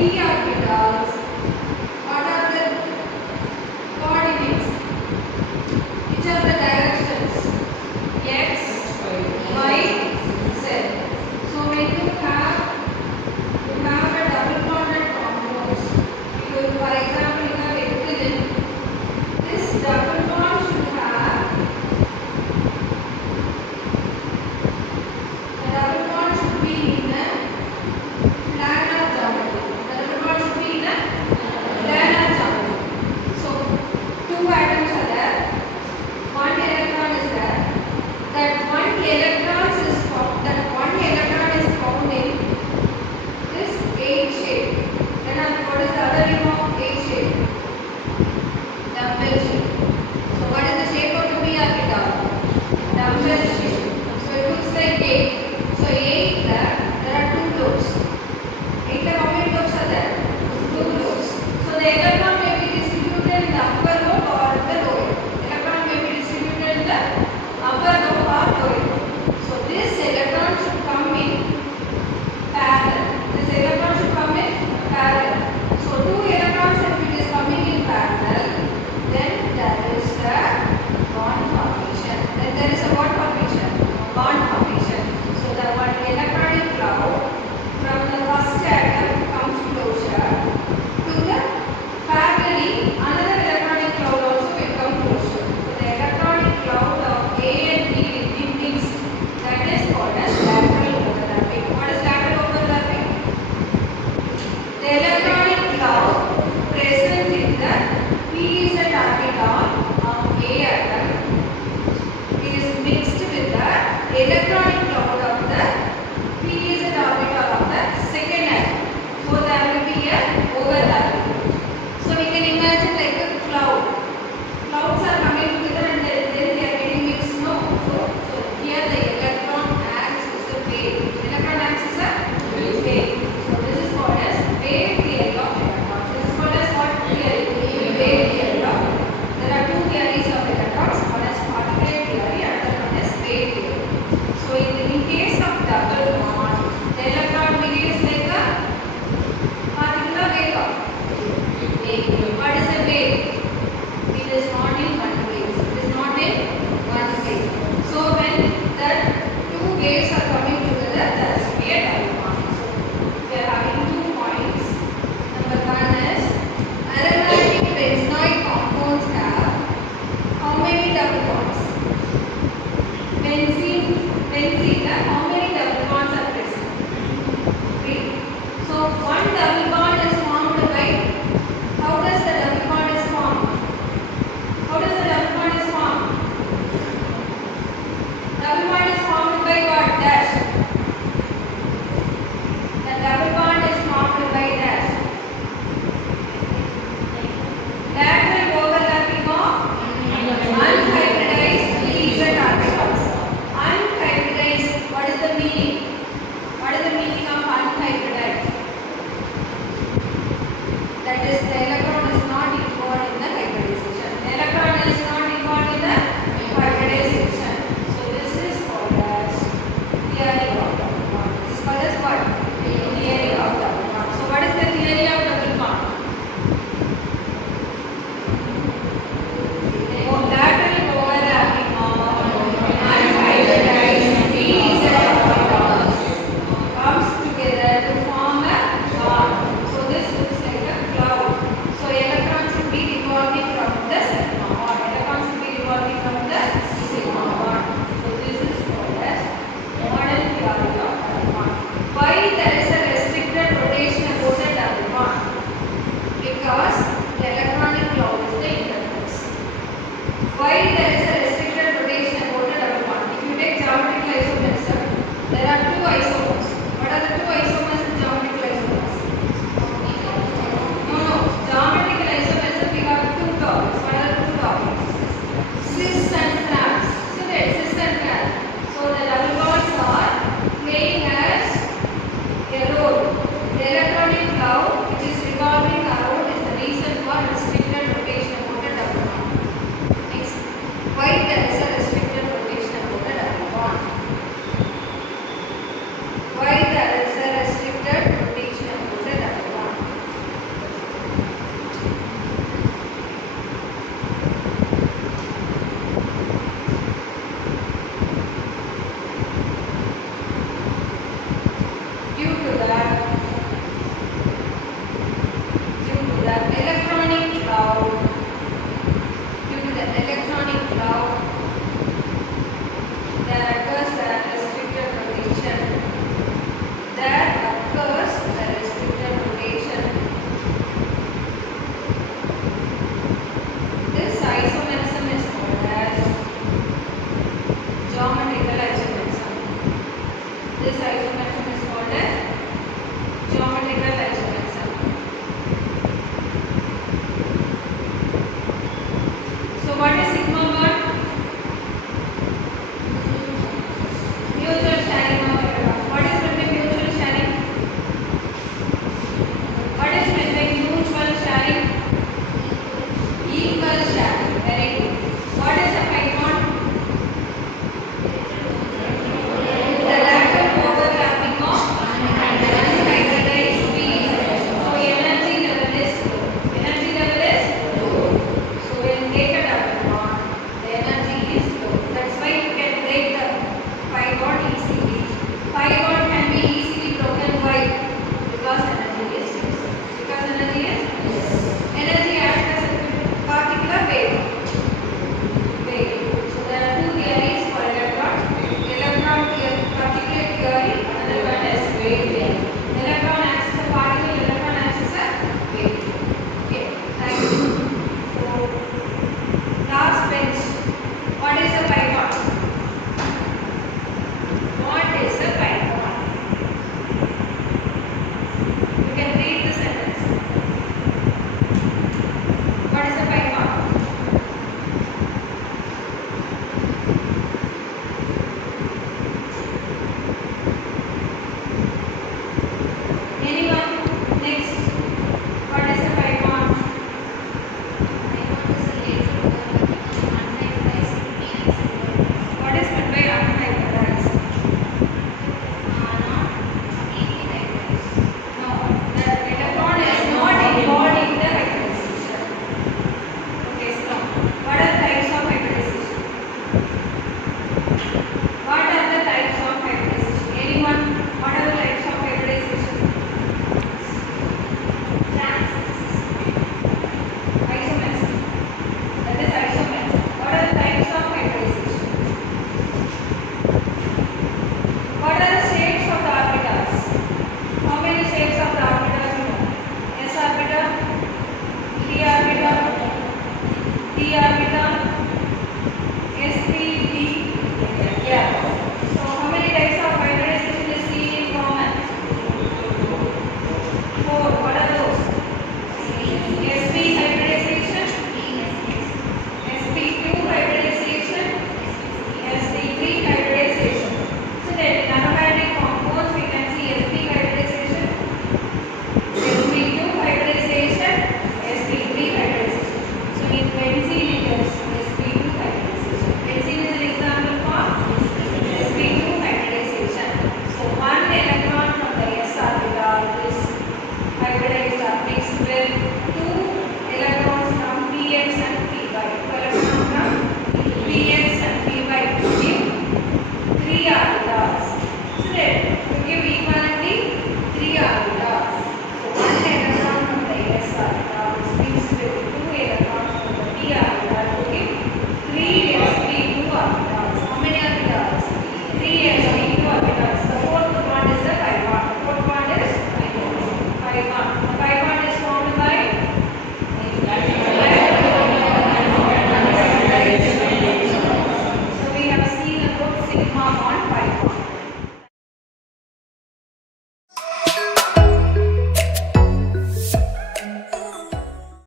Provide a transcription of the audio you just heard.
p orbitals, what are the coordinates? Which are the directions? X, y, z. So when you have a double bonded compounds, for example, you have ethylene. This double bond should have the double bond should be in the planar geometry. The double bond should be in the planar geometry. So two atoms are there. One electron is there. That one electron is found in this H shape. Then what is the other name of H shape? Dumbbell shape. So what is the shape of the p orbital? Dumbbell shape. So it looks like A. So A is there. There are two lobes. How many lobes are there? Two lobes. So the electron may be distributed in the upper lobe or the lower. Electron may be distributed in the upper lobe or lower. So this electron should come in parallel. This electron should come in parallel. So two electrons if it is coming in parallel, then there is a bond formation. Then there is a what formation? Bond formation. So the one electronic cloud from the first atom comes closer to the parallelly another electronic cloud also will come closer. So the electronic cloud of A and B will be mixed. That is called as lateral overlapping. What is lateral overlapping? The electronic cloud present in the p-z orbital of A atom is mixed with the electronic cloud of the p-z orbital of the second atom. So there will be a overlapping. So we can imagine like a cloud. Clouds are coming together and then they are getting mixed. No. So here the electron acts as a wave. Electron acts as a wave. So this is called as wave theory of electrons. This is called as what theory? Wave theory of electrons. There are two theories of electrons. One is particle theory and another one is wave theory. So in case of double bond, the electron behaves like a particle or wave. What is a wave? It is not in one wave. It is not in one wave. So when the two waves are coming together, there is a double bond. So we are having 2 points. Number 1 is aromatic benzenoid compounds have how many double bonds? Benzene, how many double bonds are present? 3. So one double bond is formed by, how does the double bond is formed? How does the double bond is formed? Double bond is formed by what? Dash. The double bond is formed by dash. Lateral overlapping of unhybridized p-z orbitals. Unhybridized, what is the meaning? What is the meaning of unhybridized? That is the